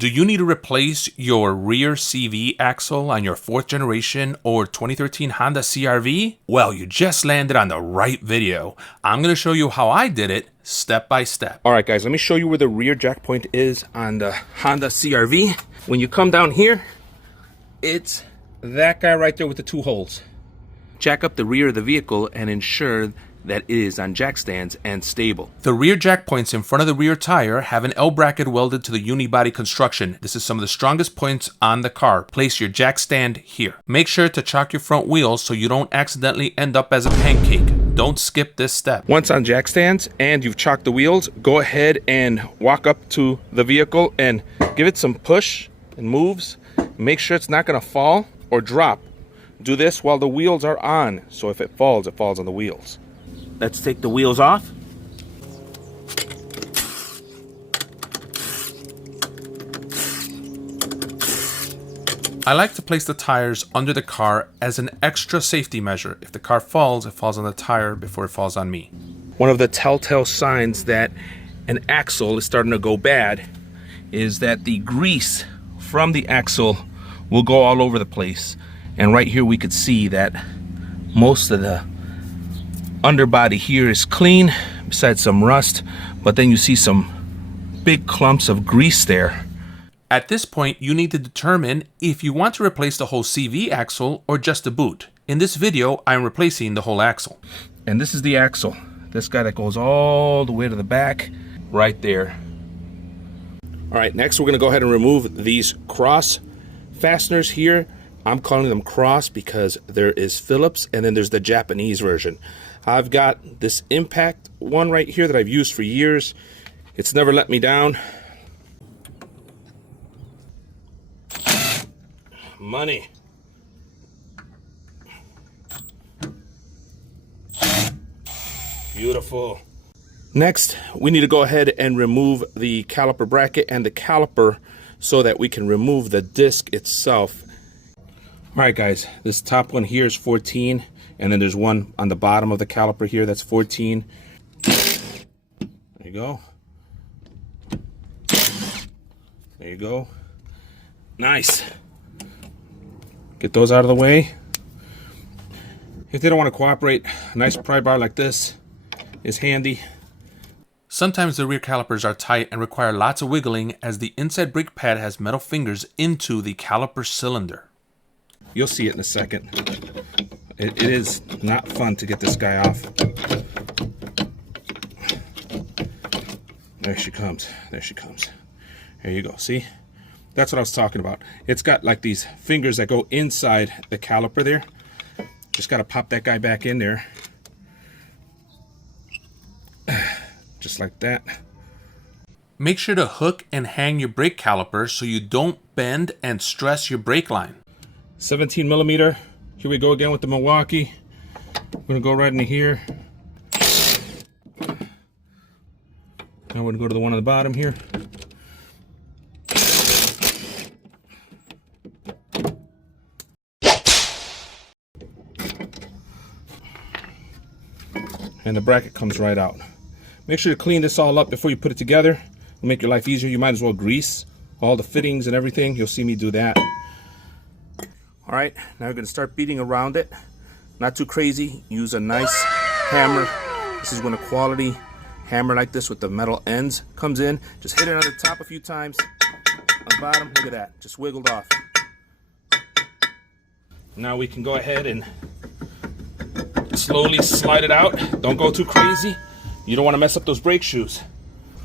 Do you need to replace your rear CV axle on your 4th generation or 2013 Honda CRV? Well, you just landed on the right video. I'm going to show you how I did it step by step. All right, guys, let me show you where the rear jack point is on the Honda CRV. When you come down here, it's that guy right there with the 2 holes. Jack up the rear of the vehicle and ensure that it is on jack stands and stable. The rear jack points in front of the rear tire have an L bracket welded to the unibody construction. This is some of the strongest points on the car. Place your jack stand here. Make sure to chock your front wheels so you don't accidentally end up as a pancake. Don't skip this step. Once on jack stands and you've chocked the wheels, go ahead and walk up to the vehicle and give it some push and moves. Make sure it's not going to fall or drop. Do this while the wheels are on, so if it falls on the wheels. Let's take the wheels off. I like to place the tires under the car as an extra safety measure. If the car falls, it falls on the tire before it falls on me. One of the telltale signs that an axle is starting to go bad is that the grease from the axle will go all over the place. And right here we could see that most of the underbody here is clean, besides some rust, but then you see some big clumps of grease there. At this point, you need to determine if you want to replace the whole CV axle or just the boot. In this video, I'm replacing the whole axle. And this is the axle. This guy that goes all the way to the back, right there. All right, next we're gonna go ahead and remove these cross fasteners here. I'm calling them cross because there is Phillips and then there's the Japanese version. I've got this impact one right here that I've used for years. It's never let me down. Money. Beautiful. Next, we need to go ahead and remove the caliper bracket and the caliper so that we can remove the disc itself. All right, guys, this top one here is 14. And then there's one on the bottom of the caliper here that's 14. There you go. There you go. Nice. Get those out of the way. If they don't want to cooperate, a nice pry bar like this is handy. Sometimes the rear calipers are tight and require lots of wiggling as the inside brake pad has metal fingers into the caliper cylinder. You'll see it in a second. It is not fun to get this guy off. There she comes. There she comes. There you go. See? That's what I was talking about. It's got like these fingers that go inside the caliper there. Just got to pop that guy back in there. Just like that. Make sure to hook and hang your brake caliper so you don't bend and stress your brake line. 17 millimeter. Here we go again with the Milwaukee. We're gonna go right into here. Now we're gonna go to the one on the bottom here. And the bracket comes right out. Make sure to clean this all up before you put it together. It'll make your life easier. You might as well grease all the fittings and everything. You'll see me do that. All right, now we're gonna start beating around it. Not too crazy, use a nice hammer. This is when a quality hammer like this with the metal ends comes in. Just hit it on the top a few times. On the bottom, look at that, just wiggled off. Now we can go ahead and slowly slide it out. Don't go too crazy. You don't wanna mess up those brake shoes.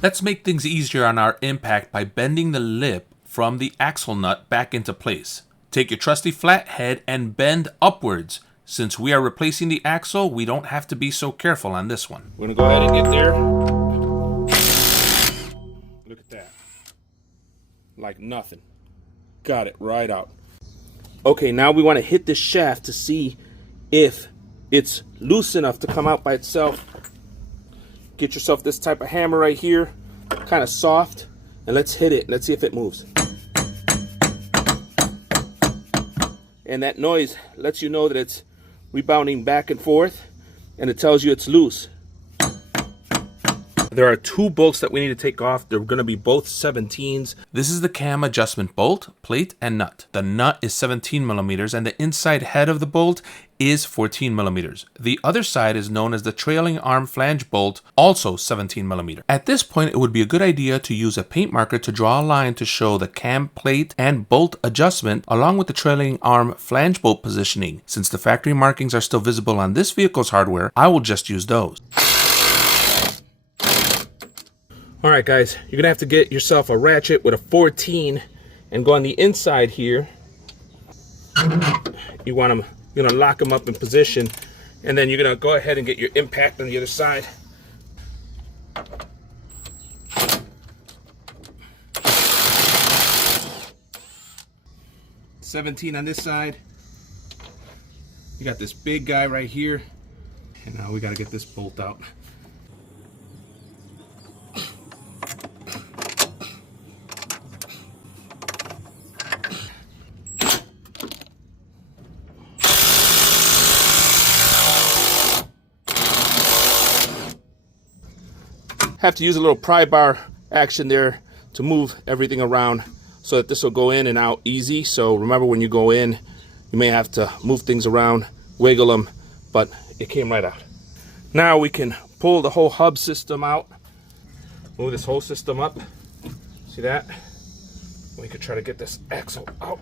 Let's make things easier on our impact by bending the lip from the axle nut back into place. Take your trusty flathead and bend upwards. Since we are replacing the axle, we don't have to be so careful on this one. We're gonna go ahead and get there. Look at that. Like nothing. Got it right out. Okay, now we want to hit this shaft to see if it's loose enough to come out by itself. Get yourself this type of hammer right here, kind of soft, and let's hit it. Let's see if it moves. And that noise lets you know that it's rebounding back and forth, and it tells you it's loose. There are 2 bolts that we need to take off. They're going to be both 17s. This is the cam adjustment bolt, plate, and nut. The nut is 17 millimeters, and the inside head of the bolt is 14 millimeters. The other side is known as the trailing arm flange bolt, also 17 millimeter. At this point, it would be a good idea to use a paint marker to draw a line to show the cam plate and bolt adjustment along with the trailing arm flange bolt positioning. Since the factory markings are still visible on this vehicle's hardware, I will just use those. Alright guys, you're gonna have to get yourself a ratchet with a 14 and go on the inside here. You want them, you're gonna lock them up in position, and then you're gonna go ahead and get your impact on the other side. $17 on this side. You got this big guy right here, and now we gotta get this bolt out. Have to use a little pry bar action there to move everything around so that this will go in and out easy. So remember, when you go in, you may have to move things around, wiggle them, but it came right out. Now we can pull the whole hub system out, move this whole system up. See that? We could try to get this axle out.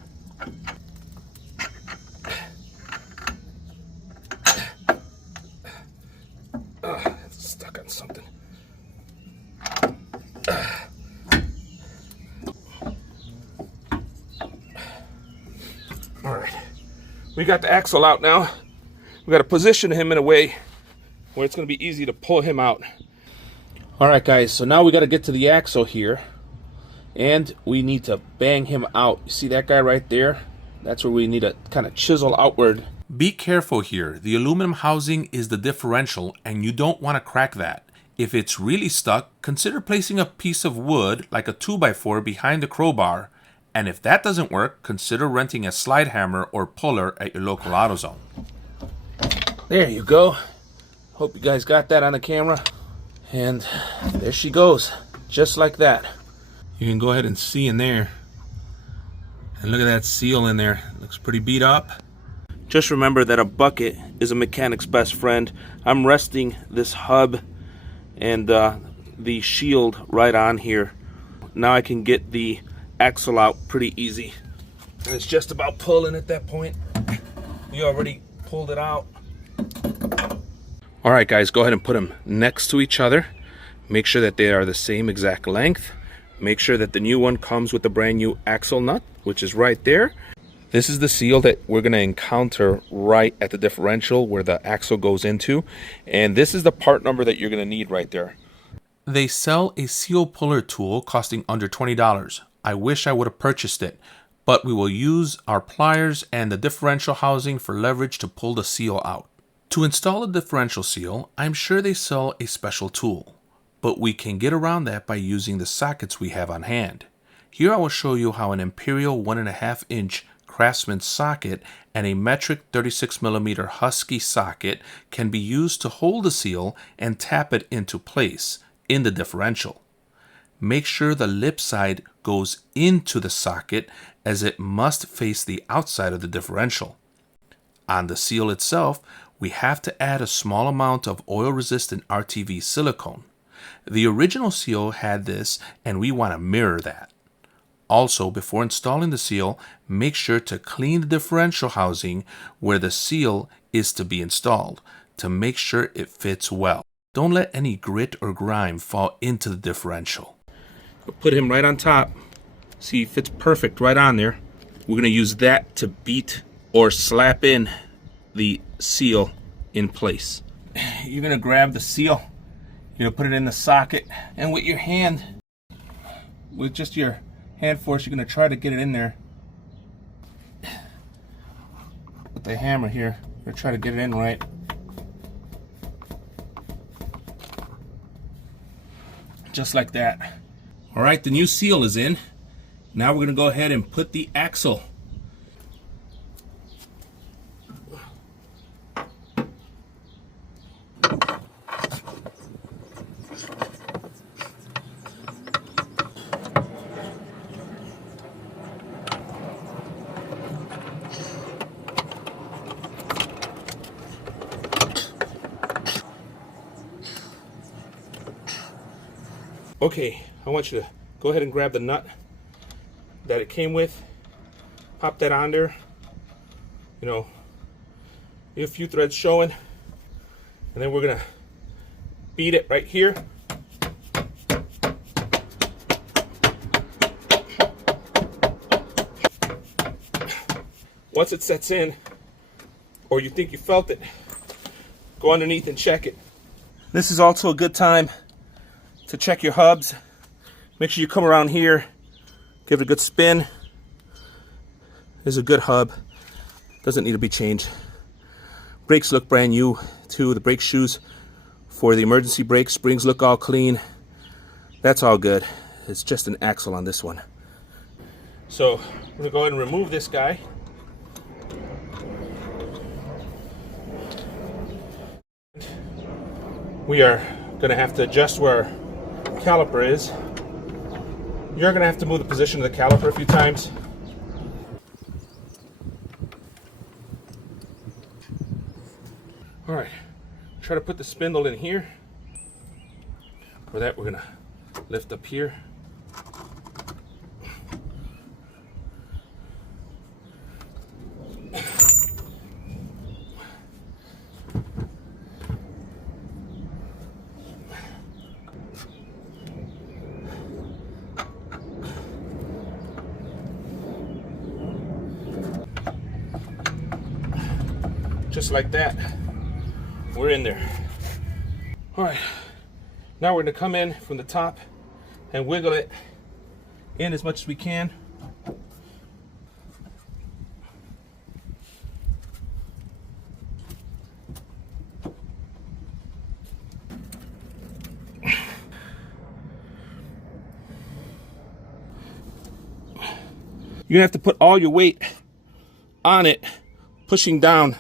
It's stuck on something. All right, we got the axle out now. We got to position him in a way where it's going to be easy to pull him out. All right, guys, so now we got to get to the axle here, and we need to bang him out. You see that guy right there? That's where we need to kind of chisel outward. Be careful here. The aluminum housing is the differential, and you don't want to crack that. If it's really stuck, consider placing a piece of wood, like a 2x4, behind the crowbar. And if that doesn't work, consider renting a slide hammer or puller at your local AutoZone. There you go. Hope you guys got that on the camera. And there she goes, just like that. You can go ahead and see in there. And look at that seal in there. Looks pretty beat up. Just remember that a bucket is a mechanic's best friend. I'm resting this hub and the shield right on here. Now I can get the axle out pretty easy. And it's just about pulling at that point. You already pulled it out. All right, guys, go ahead and put them next to each other. Make sure that they are the same exact length. Make sure that the new one comes with the brand new axle nut, which is right there. This is the seal that we're going to encounter right at the differential where the axle goes into. And this is the part number that you're going to need right there. They sell a seal puller tool costing under $20. I wish I would have purchased it, but we will use our pliers and the differential housing for leverage to pull the seal out. To install a differential seal, I'm sure they sell a special tool, but we can get around that by using the sockets we have on hand. Here I will show you how an Imperial 1.5 inch Craftsman socket and a metric 36mm Husky socket can be used to hold the seal and tap it into place in the differential. Make sure the lip side goes into the socket, as it must face the outside of the differential. On the seal itself, we have to add a small amount of oil-resistant RTV silicone. The original seal had this, and we want to mirror that. Also, before installing the seal, make sure to clean the differential housing where the seal is to be installed to make sure it fits well. Don't let any grit or grime fall into the differential. Put him right on top. See, he fits perfect right on there. We're going to use that to beat or slap in the seal in place. You're going to grab the seal. You're going to put it in the socket. And with your hand, with just your hand force, you're going to try to get it in there. With the hammer here, you're going to try to get it in right. Just like that. All right, the new seal is in. Now we're going to go ahead and put the axle. Okay, I want you to go ahead and grab the nut that it came with, pop that on there, you know, a few threads showing, and then we're gonna beat it right here. Once it sets in, or you think you felt it, go underneath and check it. This is also a good time to check your hubs. Make sure you come around here, give it a good spin. This is a good hub, doesn't need to be changed. Brakes look brand new too. The brake shoes for the emergency brake springs look all clean. That's all good. It's just an axle on this one. So I'm gonna go ahead and remove this guy. We are gonna have to adjust where our caliper is. You're gonna have to move the position of the caliper a few times. All right, try to put the spindle in here. For that, we're gonna lift up here. Just like that, we're in there. All right, now we're gonna come in from the top and wiggle it in as much as we can. You're gonna have to put all your weight on it, pushing down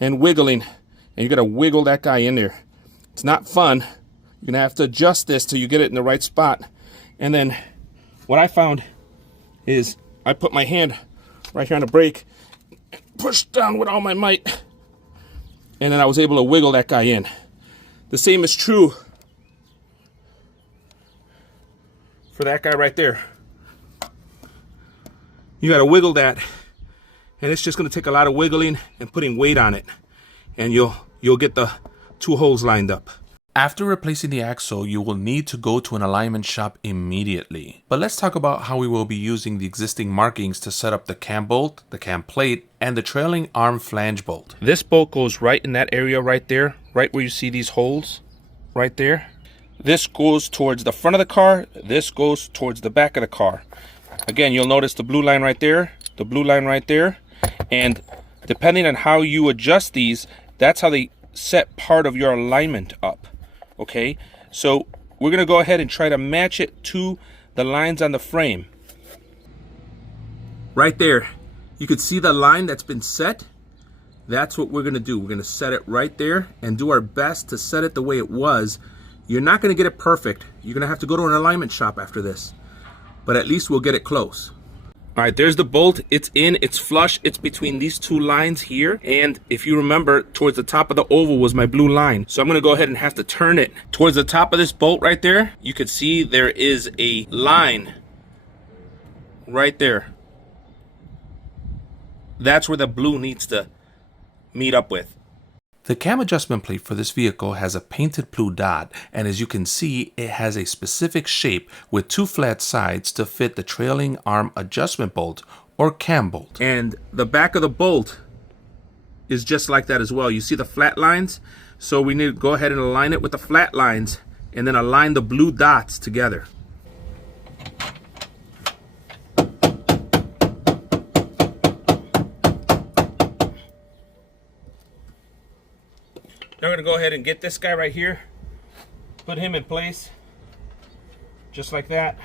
and wiggling, and you're gonna wiggle that guy in there. It's not fun. You're gonna have to adjust this till you get it in the right spot. And then what I found is I put my hand right here on the brake, push down with all my might, and then I was able to wiggle that guy in. The same is true for that guy right there. You gotta wiggle that, and it's just gonna take a lot of wiggling and putting weight on it, and you'll get the two holes lined up. After replacing the axle, you will need to go to an alignment shop immediately. But let's talk about how we will be using the existing markings to set up the cam bolt, the cam plate, and the trailing arm flange bolt. This bolt goes right in that area right there, right where you see these holes, right there. This goes towards the front of the car, this goes towards the back of the car. Again, you'll notice the blue line right there, the blue line right there, and depending on how you adjust these, that's how they set part of your alignment up. Okay, so we're gonna go ahead and try to match it to the lines on the frame. Right there, you can see the line that's been set. That's what we're gonna do. We're gonna set it right there and do our best to set it the way it was. You're not gonna get it perfect. You're gonna have to go to an alignment shop after this, but at least we'll get it close. All right, there's the bolt. It's in, it's flush. It's between these two lines here. And if you remember, towards the top of the oval was my blue line. So I'm gonna go ahead and have to turn it. Towards the top of this bolt right there, you can see there is a line right there. That's where the blue needs to meet up with. The cam adjustment plate for this vehicle has a painted blue dot, and as you can see, it has a specific shape with two flat sides to fit the trailing arm adjustment bolt or cam bolt. And the back of the bolt is just like that as well. You see the flat lines? So we need to go ahead and align it with the flat lines and then align the blue dots together. Now we're gonna go ahead and get this guy right here, put him in place, just like that.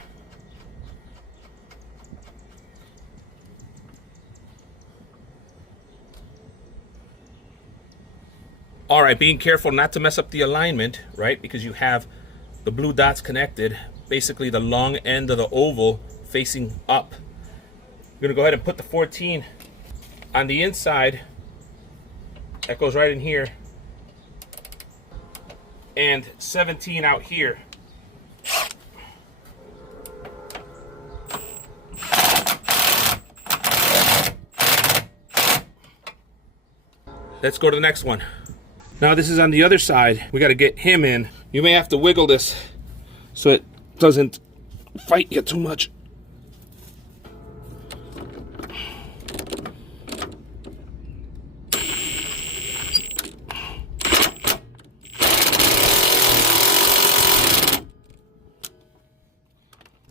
All right, being careful not to mess up the alignment, right? Because you have the blue dots connected, basically the long end of the oval facing up. We're gonna go ahead and put the 14 on the inside. That goes right in here. And 17 out here. Let's go to the next one. Now this is on the other side. We got to get him in. You may have to wiggle this so it doesn't fight you too much.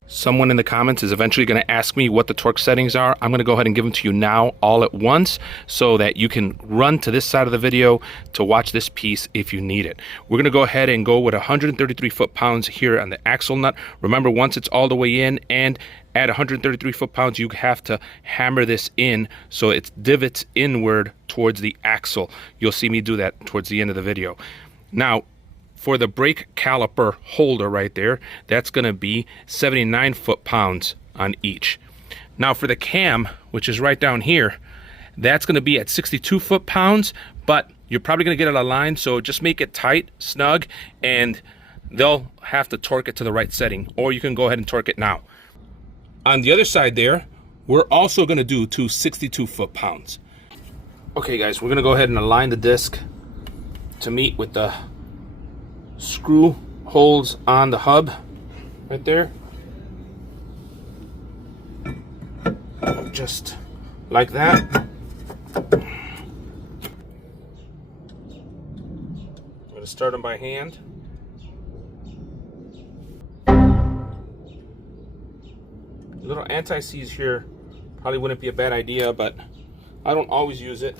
Someone in the comments is eventually going to ask me what the torque settings are. I'm going to go ahead and give them to you now all at once so that you can run to this side of the video to watch this piece if you need it. We're going to go ahead and go with 133 foot-pounds here on the axle nut. Remember, once it's all the way in and at 133 foot-pounds, you have to hammer this in so it divots inward towards the axle. You'll see me do that towards the end of the video. Now, for the brake caliper holder right there, that's going to be 79 foot-pounds on each. Now for the cam, which is right down here, that's going to be at 62 foot-pounds, but you're probably going to get it aligned, so just make it tight, snug, and they'll have to torque it to the right setting, or you can go ahead and torque it now. On the other side there, we're also going to do two 62 foot-pounds. Okay guys, we're going to go ahead and align the disc to meet with the screw holes on the hub right there, just like that. I'm going to start them by hand. A little anti-seize here probably wouldn't be a bad idea, but I don't always use it.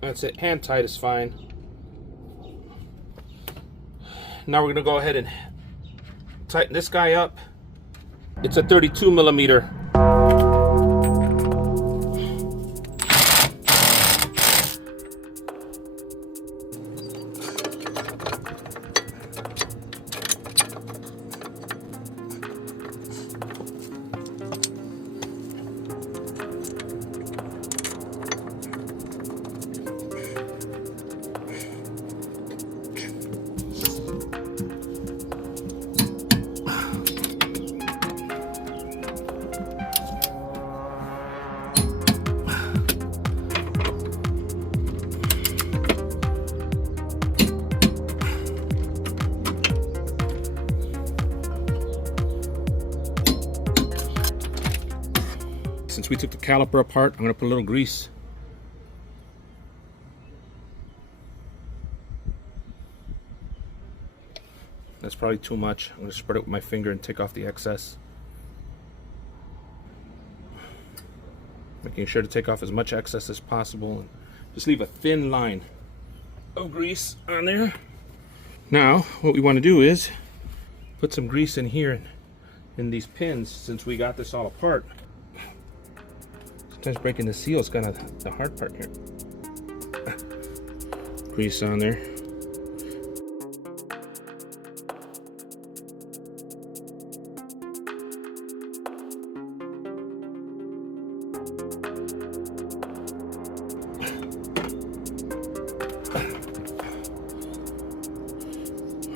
That's it, hand tight is fine. Now we're going to go ahead and tighten this guy up. It's a 32 millimeter. Since we took the caliper apart, I'm going to put a little grease. That's probably too much. I'm going to spread it with my finger and take off the excess. Making sure to take off as much excess as possible and just leave a thin line of grease on there. Now, what we want to do is put some grease in here in these pins since we got this all apart. Sometimes breaking the seal is kind of the hard part here. Grease on there.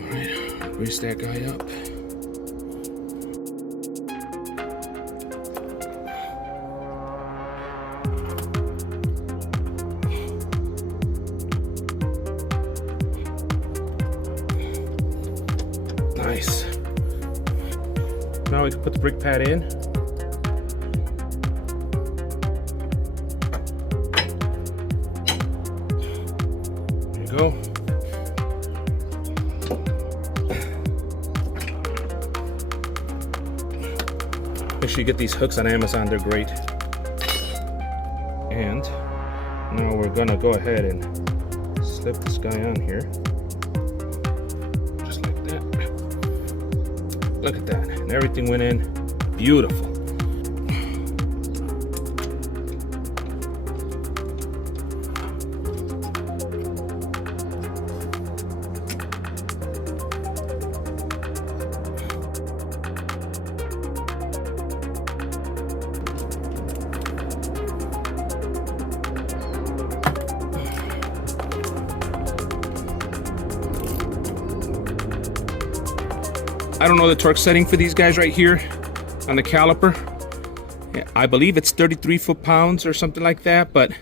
Alright, grease that guy up. Nice. Now we can put the brake pad in. There you go. Make sure you get these hooks on Amazon, they're great. And now we're gonna go ahead and slip this guy on here. Look at that, and everything went in beautiful. I don't know the torque setting for these guys right here on the caliper. Yeah, I believe it's 33 foot-pounds or something like that, but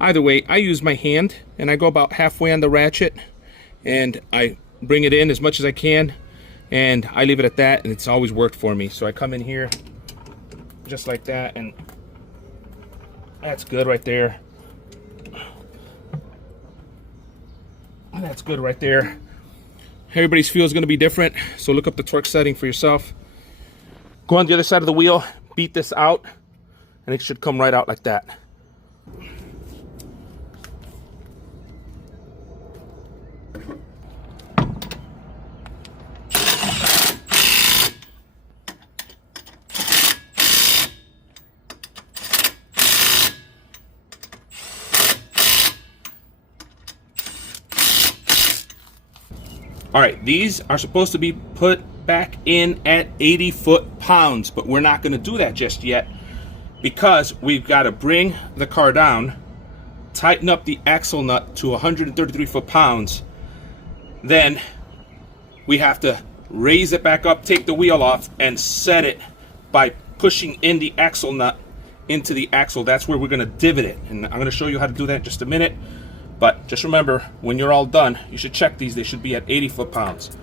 Either way, I use my hand, and I go about halfway on the ratchet, and I bring it in as much as I can, and I leave it at that, and it's always worked for me. So I come in here just like that, and that's good right there. That's good right there. Everybody's feel is going to be different, so look up the torque setting for yourself. Go on the other side of the wheel, beat this out, and it should come right out like that. All right, these are supposed to be put back in at 80 foot-pounds, but we're not gonna do that just yet because we've gotta bring the car down, tighten up the axle nut to 133 foot-pounds, then we have to raise it back up, take the wheel off, and set it by pushing in the axle nut into the axle. That's where we're gonna divot it, and I'm gonna show you how to do that in just a minute. But just remember, when you're all done, you should check these. They should be at 80 foot-pounds.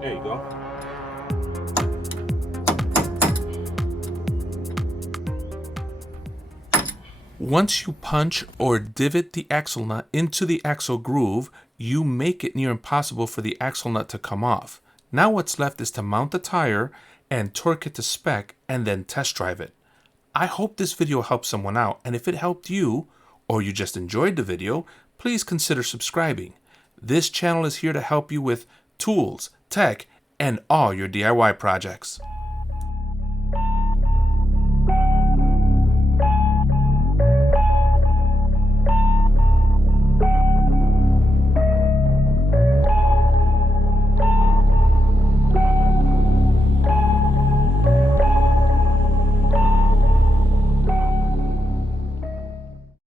There you go. Once you punch or divot the axle nut into the axle groove, you make it near impossible for the axle nut to come off. Now what's left is to mount the tire and torque it to spec and then test drive it. I hope this video helped someone out, and if it helped you, or you just enjoyed the video, please consider subscribing. This channel is here to help you with tools, tech, and all your DIY projects.